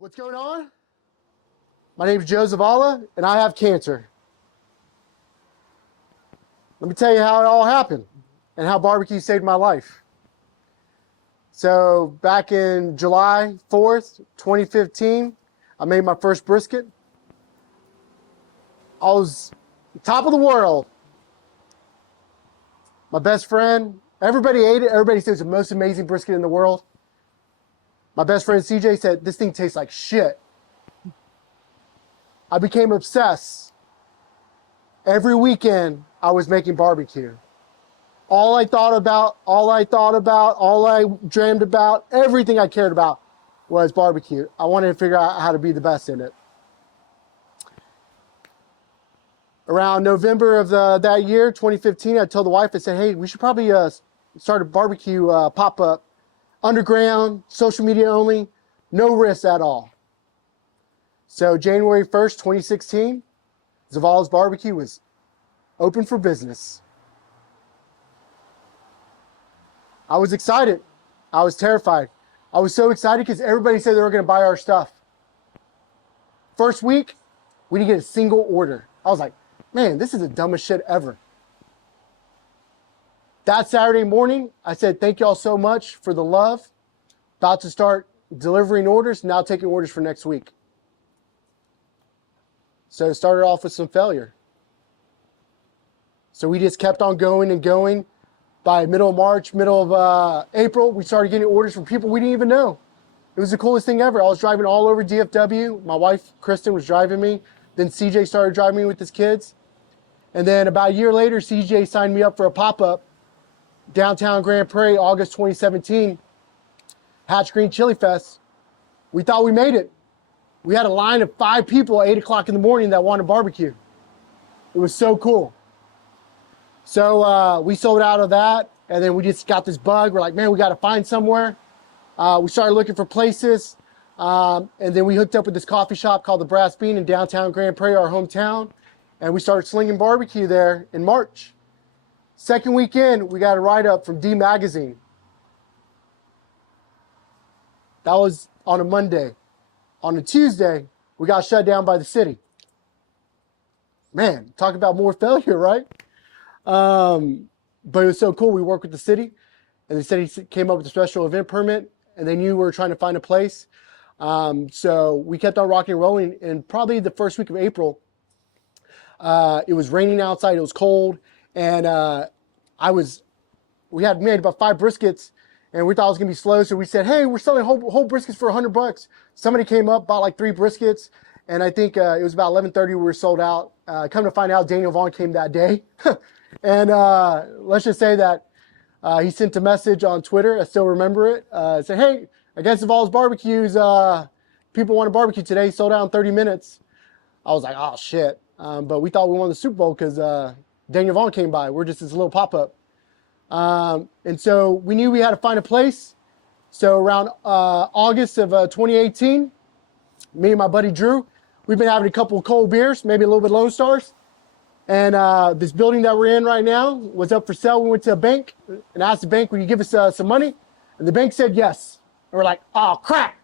What's going on? My name is Zavala, and I have cancer. Let me tell you how it all happened and how barbecue saved my life. So back in July 4th, 2015, I made my first brisket. I was top of the world. My best friend, everybody ate it. Everybody said it was the most amazing brisket in the world. My best friend CJ said, this thing tastes like shit. I became obsessed. Every weekend, I was making barbecue. All I thought about, all I dreamed about, everything I cared about was barbecue. I wanted to figure out how to be the best in it. Around November of that year, 2015, I told the wife, I said, hey, we should probably start a barbecue pop-up. Underground, social media only, no risk at all. So January 1st, 2016, Zavala's Barbecue was open for business. I was excited. I was terrified. I was so excited because everybody said they were going to buy our stuff. First week, we didn't get a single order. I was like, man, this is the dumbest shit ever. That Saturday morning, I said, thank y'all so much for the love. About to start delivering orders, now taking orders for next week. So it started off with some failure. So we just kept on going and going. By middle of March, middle of April, we started getting orders from people we didn't even know. It was the coolest thing ever. I was driving all over DFW. My wife, Kristen, was driving me. Then CJ started driving me with his kids. And then about a year later, CJ signed me up for a pop-up downtown Grand Prairie, August 2017, Hatch Green Chili Fest. We thought we made it. We had a line of 5 people at 8 o'clock in the morning that wanted barbecue. It was so cool. So we sold out of that, and then we just got this bug. We're like, man, we got to find somewhere. We started looking for places, and then we hooked up with this coffee shop called the Brass Bean in downtown Grand Prairie, our hometown, and we started slinging barbecue there in March. Second weekend, we got a write-up from D Magazine. That was on a Monday. On a Tuesday, we got shut down by the city. Man, talk about more failure, right? But it was so cool. We worked with the city, and the city came up with a special event permit, and they knew we were trying to find a place. So we kept on rocking and rolling, and probably the first week of April, it was raining outside, it was cold, and we had made about 5 briskets, and we thought it was gonna be slow, so we said, hey, we're selling whole briskets for $100. Somebody came up, bought like 3 briskets, and I think it was about 11:30 we were sold out. Come to find out, Daniel Vaughn came that day. And let's just say that he sent a message on Twitter, I still remember it, said, hey, I guess Zavala's Barbecues, people want a barbecue today, sold out in 30 minutes. I was like, oh shit. But we thought we won the Super Bowl because Daniel Vaughn came by. We're just this little pop-up. And so we knew we had to find a place. So around August of 2018, me and my buddy Drew, we've been having a couple of cold beers, maybe a little bit of Lone Stars. And this building that we're in right now was up for sale. We went to a bank and asked the bank, will you give us some money? And the bank said yes. And we're like, oh crap.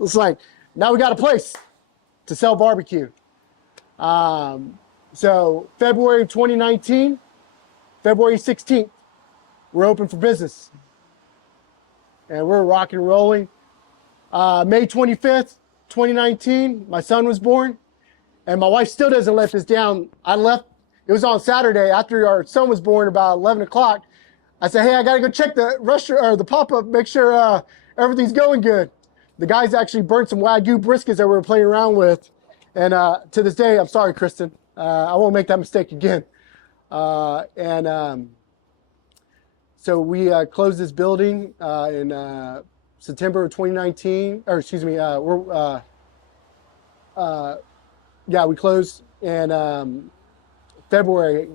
It's like, now we got a place to sell barbecue. So February of 2019, February 16th, we're open for business. And we're rocking and rolling. May 25th, 2019, my son was born. And my wife still doesn't let this down. It was on Saturday after our son was born, about 11 o'clock. I said, hey, I gotta go check the restaurant or the pop-up, make sure everything's going good. The guys actually burnt some Wagyu briskets that we were playing around with. And to this day, I'm sorry, Kristen. I won't make that mistake again. So we closed this building in September of 2019, or excuse me, we closed in February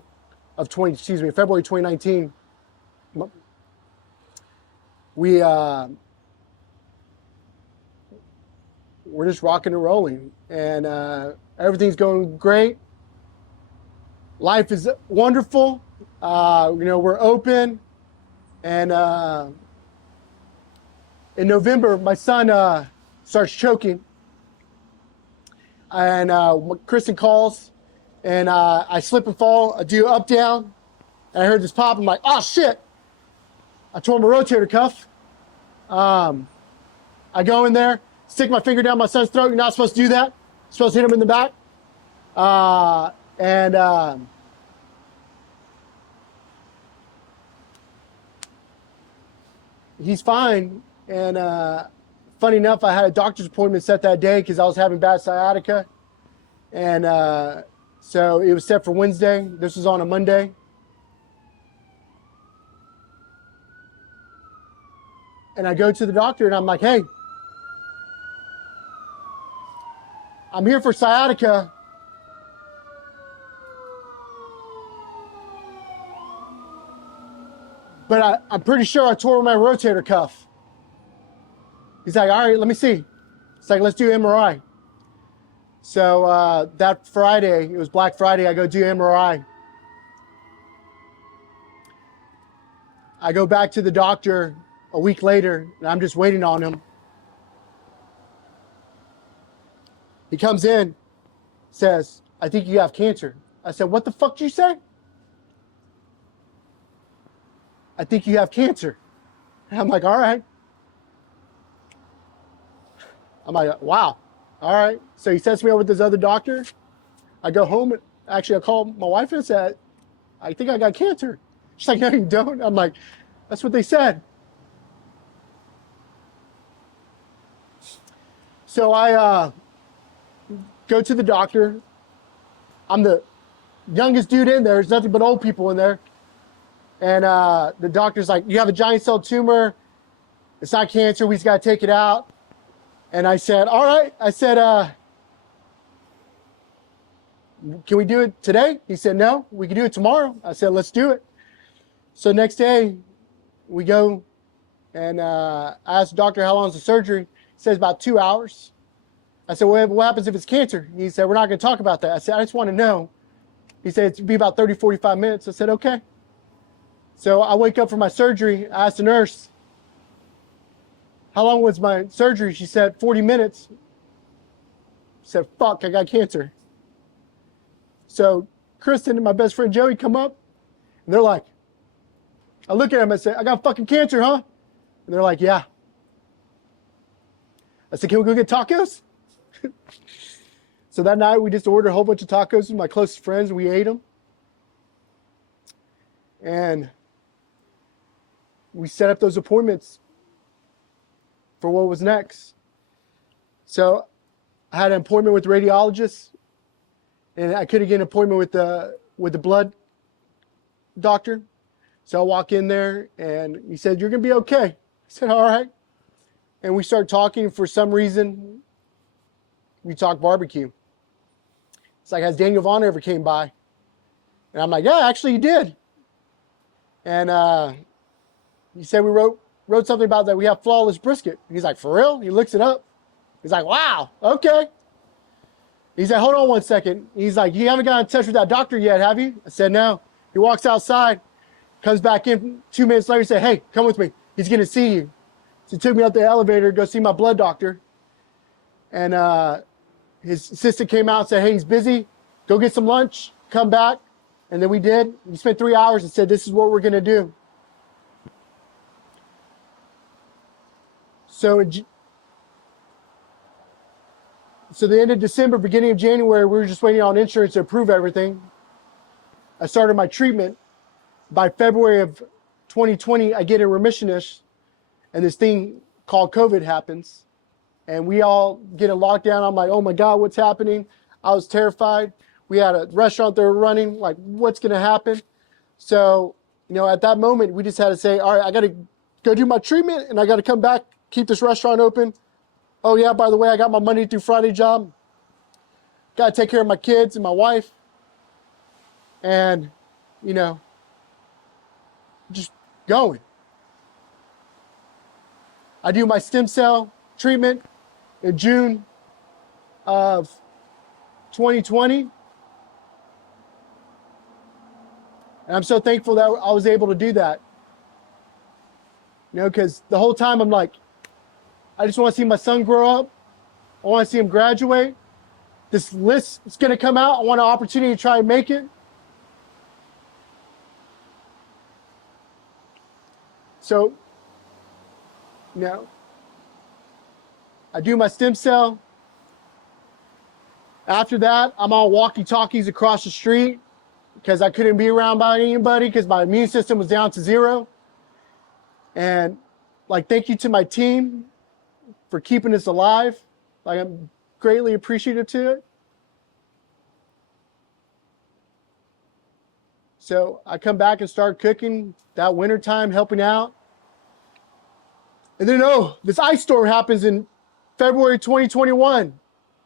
2019. We're just rocking and rolling, and everything's going great. Life is wonderful. We're open, and in November, my son starts choking. and Kristen calls, and I slip and fall. I do up down, and I heard this pop. I'm like, oh shit! I tore my rotator cuff. I go in there, stick my finger down my son's throat. You're not supposed to do that. You're supposed to hit him in the back. He's fine. And funny enough, I had a doctor's appointment set that day because I was having bad sciatica. And so it was set for Wednesday. This was on a Monday. And I go to the doctor and I'm like, hey, I'm here for sciatica. But I'm pretty sure I tore my rotator cuff. He's like, all right, let me see. It's like, let's do MRI. So that Friday, it was Black Friday, I go do MRI. I go back to the doctor a week later, and I'm just waiting on him. He comes in, says, I think you have cancer. I said, what the fuck did you say? I think you have cancer. And I'm like, all right. I'm like, wow. All right. So he sends me over with this other doctor. I go home. Actually, I call my wife and said, I think I got cancer. She's like, no, you don't. I'm like, that's what they said. So I go to the doctor. I'm the youngest dude in there. There's nothing but old people in there. And the doctor's like, you have a giant cell tumor. It's not cancer. We just got to take it out. And I said, all right. I said, can we do it today? He said, no, we can do it tomorrow. I said, let's do it. So next day, we go and I asked the doctor how long is the surgery. He says about 2 hours. I said, well, what happens if it's cancer? He said, we're not going to talk about that. I said, I just want to know. He said, it'd be about 30, 45 minutes. I said, okay. So I wake up for my surgery. I asked the nurse, how long was my surgery? She said, 40 minutes. I said, fuck, I got cancer. So Kristen and my best friend Joey come up, and they're like, I look at them and say, I got fucking cancer, huh? And they're like, yeah. I said, can we go get tacos? So that night we just ordered a whole bunch of tacos with my closest friends. We ate them. And we set up those appointments for what was next. So I had an appointment with the radiologist, and I couldn't get an appointment with the blood doctor. So I walk in there, and he said, you're going to be okay. I said, all right. And we start talking. For some reason, we talked barbecue. It's like, has Daniel Vaughn ever came by? And I'm like, yeah, actually he did. And he said we wrote something about that we have flawless brisket. He's like, for real? He looks it up. He's like, wow, okay. He said, hold on one second. He's like, you haven't got in touch with that doctor yet, have you? I said, no. He walks outside, comes back in 2 minutes later, he said, hey, come with me. He's going to see you. So he took me up the elevator to go see my blood doctor. And his assistant came out and said, hey, he's busy. Go get some lunch, come back. And then we did. We spent 3 hours and said, this is what we're going to do. So the end of December, beginning of January, we were just waiting on insurance to approve everything. I started my treatment. By February of 2020, I get a remission-ish, and this thing called COVID happens. And we all get a lockdown. I'm like, oh my God, what's happening? I was terrified. We had a restaurant that were running, like, what's going to happen? So, at that moment, we just had to say, all right, I got to go do my treatment, and I got to come back, keep this restaurant open. Oh yeah, by the way, I got my Monday through Friday job. Got to take care of my kids and my wife. And, just going. I do my stem cell treatment in June of 2020. And I'm so thankful that I was able to do that. Because the whole time I'm like, I just want to see my son grow up. I want to see him graduate. this list is going to come out. I want an opportunity to try and make it. So, you know, I do my stem cell. After that, I'm on walkie-talkies across the street because I couldn't be around by anybody because my immune system was down to 0. And like, thank you to my team for keeping us alive. Like, I'm greatly appreciative to it. So I come back and start cooking that winter time, helping out. And then, this ice storm happens in February 2021.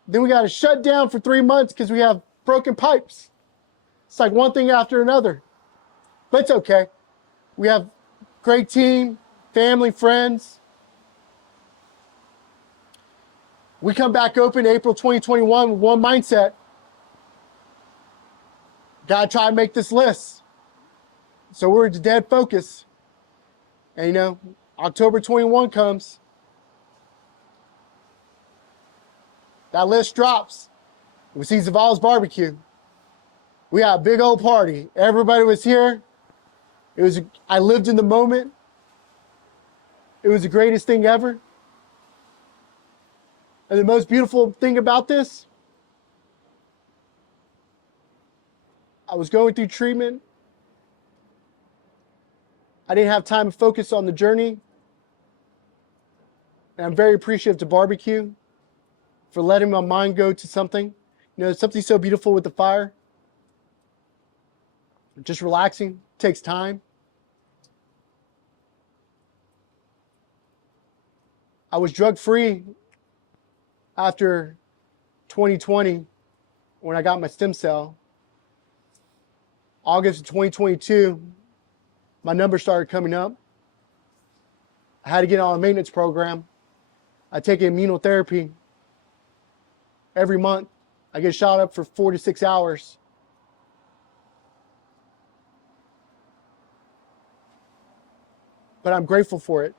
Then we got to shut down for 3 months because we have broken pipes. It's like one thing after another. But it's okay. We have great team, family, friends. We come back open April 2021 with one mindset. Gotta try and make this list. So we're dead focus. And you know, October 21 comes. That list drops. We see Zavala's barbecue. We had a big old party. Everybody was here. I lived in the moment. It was the greatest thing ever. And the most beautiful thing about this, I was going through treatment. I didn't have time to focus on the journey. And I'm very appreciative to barbecue for letting my mind go to something. You know, something so beautiful with the fire. Just relaxing, takes time. I was drug-free after 2020 when I got my stem cell. August of 2022, my numbers started coming up. I had to get on a maintenance program. I take immunotherapy every month. I get shot up for 4 to 6 hours. But I'm grateful for it.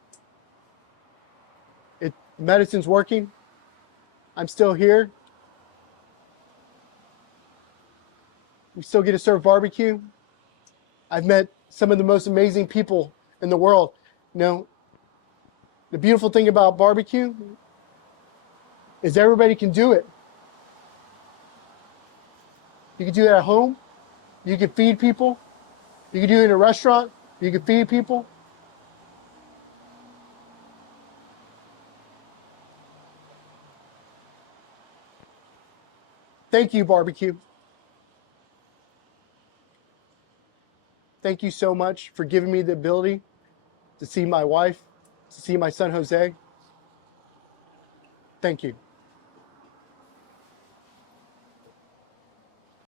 Medicine's working. I'm still here. We still get to serve barbecue. I've met some of the most amazing people in the world. You know, the beautiful thing about barbecue is everybody can do it. You can do it at home. You can feed people. You can do it in a restaurant. You can feed people. Thank you, barbecue. Thank you so much for giving me the ability to see my wife, to see my son, Jose. Thank you.